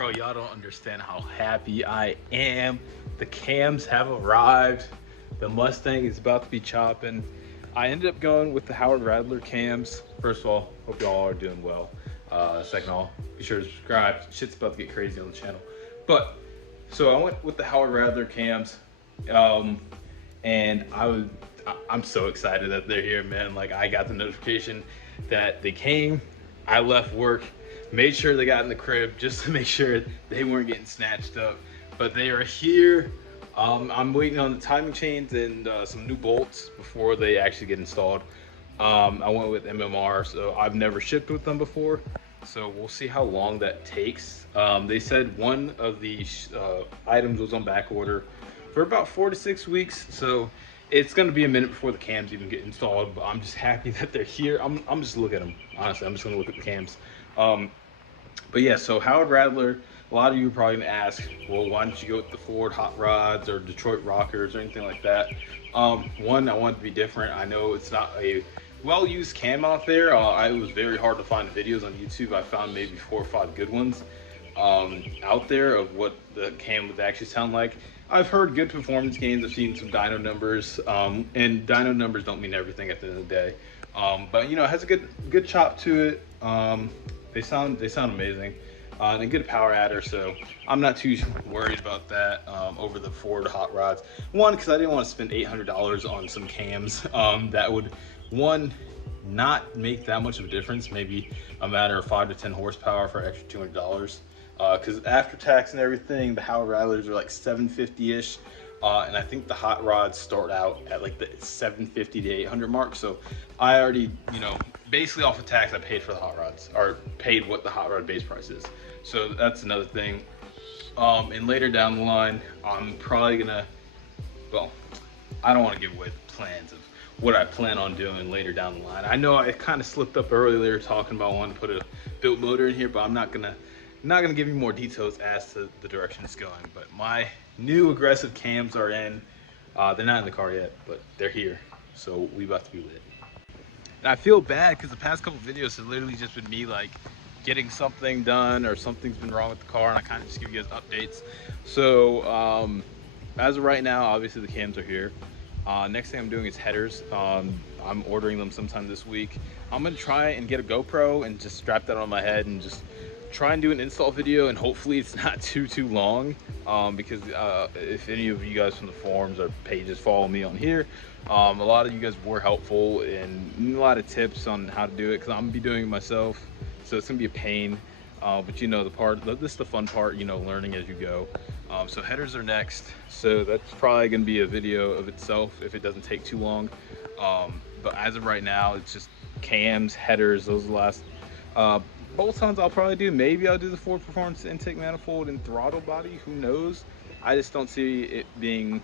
Bro, y'all don't understand how happy I am. The cams have arrived. The Mustang is about to be chopping. I ended up going with the Howard Radler cams. First of all, hope y'all are doing well. Second of all, be sure to subscribe. Shit's about to get crazy on the channel. But, so I went with the Howard Radler cams. And I'm so excited that they're here, man. Like, I got the notification that they came. I left work, made sure they got in the crib just to make sure they weren't getting snatched up. But they are here. I'm waiting on the timing chains and some new bolts before they actually get installed. I went with MMR, so I've never shipped with them before. So we'll see how long that takes. They said one of the items was on back order for about 4 to 6 weeks. So it's gonna be a minute before the cams even get installed, but I'm just happy that they're here. I'm just looking at them, honestly. I'm just gonna look at the cams. But yeah, so Howard Radler, a lot of you are probably gonna ask, well, why don't you go with the Ford Hot Rods or Detroit Rockers or anything like that? One, I wanted to be different. I know it's not a well-used cam out there. It was very hard to find videos on YouTube. I found maybe 4 or 5 good ones out there of what the cam would actually sound like. I've heard good performance gains. I've seen some dyno numbers, and dyno numbers don't mean everything at the end of the day. But you know, it has a good chop to it. They sound amazing, and a good power adder. So I'm not too worried about that over the Ford Hot Rods. One, because I didn't want to spend $800 on some cams that would, one, not make that much of a difference. Maybe a matter of 5 to 10 horsepower for extra $200. Because after tax and everything, the Howard Radlers are like $750-ish, and I think the hot rods start out at like the $750 to $800 mark. So I already, you know, basically off of tax, I paid for the hot rods, or paid what the hot rod base price is. So that's another thing. And later down the line, I'm probably gonna, well, I don't want to give away the plans of what I plan on doing later down the line. I know I kind of slipped up earlier talking about wanting to put a built motor in here, but I'm not gonna give you more details as to the direction it's going. But my new aggressive cams are in. They're not in the car yet, but they're here. So we about to be lit. And I feel bad because the past couple videos have literally just been me like getting something done or something's been wrong with the car, and I kind of just give you guys updates. So as of right now, obviously the cams are here. Next thing I'm doing is headers. I'm ordering them sometime this week. I'm gonna try and get a GoPro and just strap that on my head and just try and do an install video, and hopefully it's not too long, because if any of you guys from the forums or pages follow me on here, a lot of you guys were helpful and a lot of tips on how to do it, because I'm gonna be doing it myself, so it's gonna be a pain. But you know, this is the fun part, you know, learning as you go. So headers are next, so that's probably gonna be a video of itself if it doesn't take too long. But as of right now, it's just cams, headers. Those are the last bolt-ons I'll probably do. Maybe I'll do the Ford Performance intake manifold and throttle body, who knows. I just don't see it being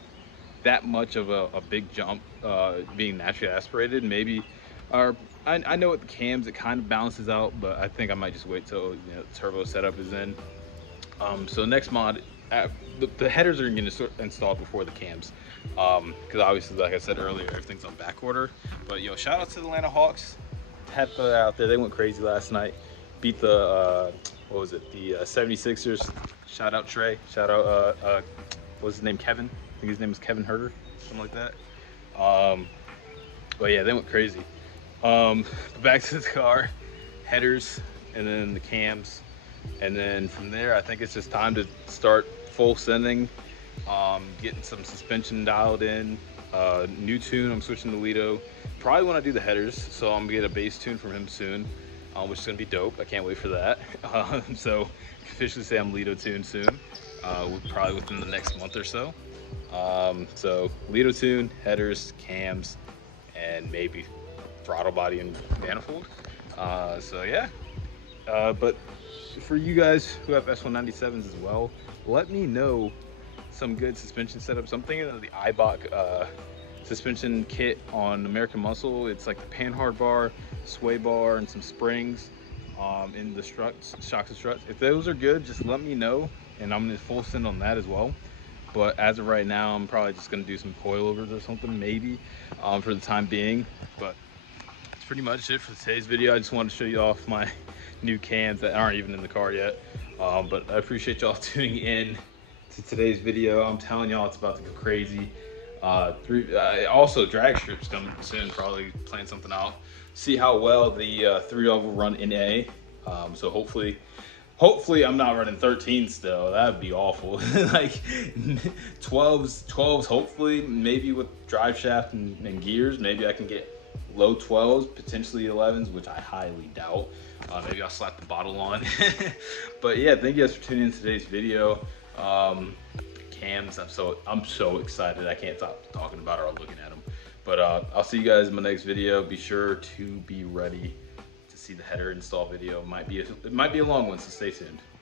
that much of a big jump, being naturally aspirated. Maybe, or I know with the cams it kind of balances out, but I think I might just wait till, you know, the turbo setup is in. So next mod, the headers are going to installed before the cams, because obviously, like I said earlier, everything's on back order. But yo, shout out to the Atlanta Hawks. Had fun out there. They went crazy last night. Beat the what was it, the 76ers. Shout out Trey. Shout out what's his name, Kevin. I think his name is Kevin Herter, something like that. But yeah, they went crazy. Back to the car, headers, and then the cams, and then from there I think it's just time to start full sending, getting some suspension dialed in, new tune. I'm switching to Lido probably when I do the headers, so I'm gonna get a bass tune from him soon, which is gonna be dope. I can't wait for that. So officially say I'm Lido tuned soon, probably within the next month or so. So Lido tune, headers, cams, and maybe throttle body and manifold. So yeah, but for you guys who have S197s as well, let me know some good suspension setups. I'm thinking of the Ibach suspension kit on American Muscle. It's like the Panhard bar, sway bar, and some springs in the struts, shocks and struts. If those are good, just let me know, and I'm gonna full send on that as well. But as of right now, I'm probably just gonna do some coilovers or something, maybe, for the time being. But that's pretty much it for today's video. I just wanted to show you off my new cams that aren't even in the car yet. But I appreciate y'all tuning in to today's video. I'm telling y'all, it's about to go crazy. Also drag strips coming soon, probably plan something out, see how well the 3 level run in A. So hopefully I'm not running 13 still. That would be awful. Like 12s, hopefully, maybe with drive shaft and gears, maybe I can get low 12s, potentially 11s, which I highly doubt. Maybe I'll slap the bottle on. But yeah, thank you guys for tuning in to today's video. Cams, I'm so excited. I can't stop talking about it or looking at them. But I'll see you guys in my next video. Be sure to be ready to see the header install video. It might be a long one, so stay tuned.